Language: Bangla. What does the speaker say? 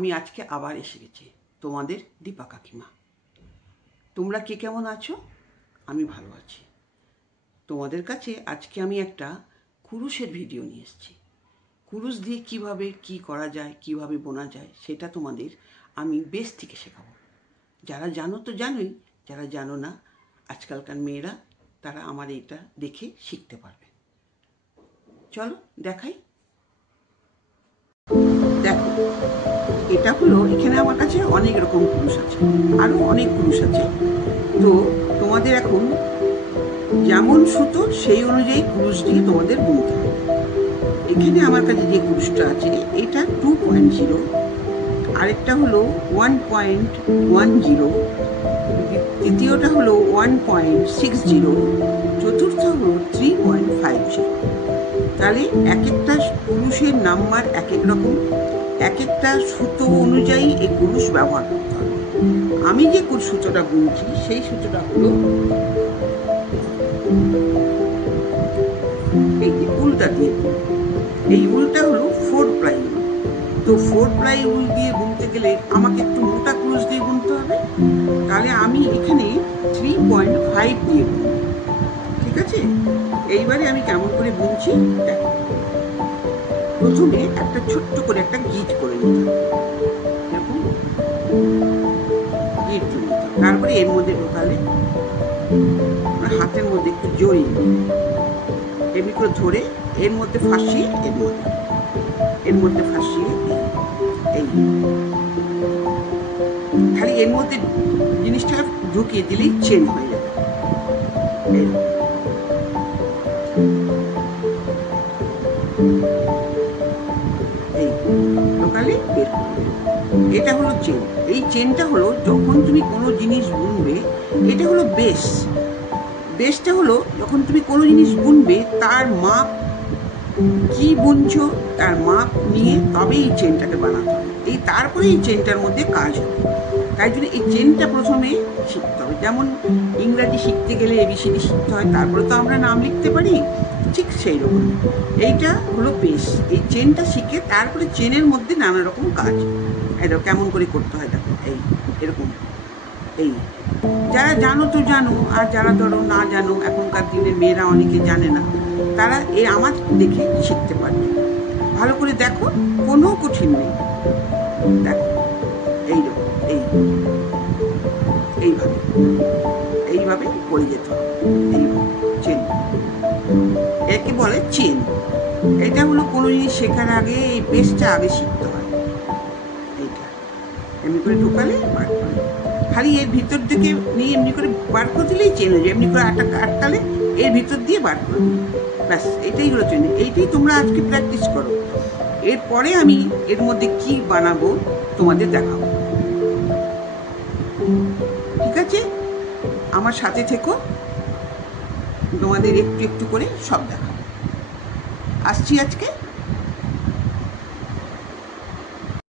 আমি আজকে আবার এসে গেছি তোমাদের দীপা কাকিমা। তোমরা কে কেমন আছো? আমি ভালো আছি। তোমাদের কাছে আজকে আমি একটা কুরুশের ভিডিও নিয়ে এসেছি। কুরুশ দিয়ে কিভাবে কি করা যায়, কিভাবে বোনা যায়, সেটা তোমাদের আমি বেশ থেকে শেখাবো। যারা জানো তো জানোই, যারা জানো না, আজকালকার মেয়েরা তারা আমার এটা দেখে শিখতে পারবে। চলো দেখাই। দেখো, এটা হলো, এখানে আমার কাছে অনেক রকম কুরুশ আছে, আরও অনেক কুরুশ আছে। তো তোমাদের এখন যেমন সুতো সেই অনুযায়ী কুরুশ দিয়ে তোমাদের বুনতে হবে। এখানে আমার কাছে যে কুরুশটা আছে এটা 2.0, আরেকটা হলো 1.10, তৃতীয়টা হলো 1.60, চতুর্থ হলো 3.50। তাহলে এক একটা কুরুশের নাম্বার এক এক রকম, এক একটা সুতো অনুযায়ী এই কুরুশ ব্যবহার করতে হবে। আমি যে সুতোটা বুনছি সেই সুতোটা হলো এই যে উলটা দিয়ে, এই উলটা হলো 4 প্লাই উল। তো 4 প্লাই উল দিয়ে বুনতে গেলে আমাকে একটু মোটা কুরুশ দিয়ে বুনতে হবে। তাহলে আমি এখানে 3.5 দিয়ে বুনব। ঠিক আছে, এইবারে আমি কেমন করে বুনছি দেখো। প্রথমে একটা ছোট্ট করে একটা গিট করে নিতে হবে, এরকম গিট নিতে হবে। তারপরে এর মধ্যে ঢোকালে হাতের মধ্যে একটু জড়িয়ে এমনি করে ধরে এর মধ্যে ফাঁসিয়ে এর মধ্যে ফাঁসিয়ে এই খালি এর মধ্যে জিনিসটা ঢুকিয়ে দিলেই চেন হয়ে যাবে। এই ঢোকালে বের করবে। এটা হলো চেন। এই চেনটা হলো যখন তুমি কোনো জিনিস বুনবে, এটা হলো বেস। বেসটা হলো যখন তুমি কোনো জিনিস বুনবে তার মাপ কি বুনছো তার মাপ নিয়ে তবে এই চেনটাকে বানাতে হবে। এই তারপরে এই চেনটার মধ্যে কাজ হবে। তাই জন্য এই চেনটা প্রথমে শিখতে হবে। যেমন ইংরাজি শিখতে গেলে ABCD শিখতে হয়, তারপরে তো আমরা নাম লিখতে পারি, ঠিক সেই রকম এইটা হলো বেস। এই চেনটা শিখে তারপরে চেনের মধ্যে নানা রকম কাজ এটা কেমন করে করতে হয় দেখো। এই এরকম, এই যারা জানো তো জানো, আর যারা ধরো না জানো, এখনকার দিনের মেয়েরা অনেকে জানে না, তারা এই আমার দেখে শিখতে পারবে। ভালো করে দেখো, কোনো কঠিন নেই। দেখো এইরকম, এইভাবে এইভাবে করে যেতে হবে। এইভাবে চেন, একে বলে চেন। এটা হলো কোনো জিনিস শেখার আগে এই বেসটা আগে শিখতে হয়। এইটা এমনি করে ঢোকালে বার করে, খালি এর ভিতর থেকে নিয়ে এমনি করে বার করে দিলেই চেন হয়ে যায়। এমনি করে আটকালে এর ভিতর দিয়ে বার করে দিই, ব্যাস এটাই হলো চেন। এইটাই তোমরা আজকে প্র্যাকটিস করো। এরপরে আমি এর মধ্যে কি বানাবো তোমাদের দেখাবো। ঠিক আছে, আমার সাথে থেকো, তোমাদের একটু একটু করে সব দেখাবো। আসছি আজকে।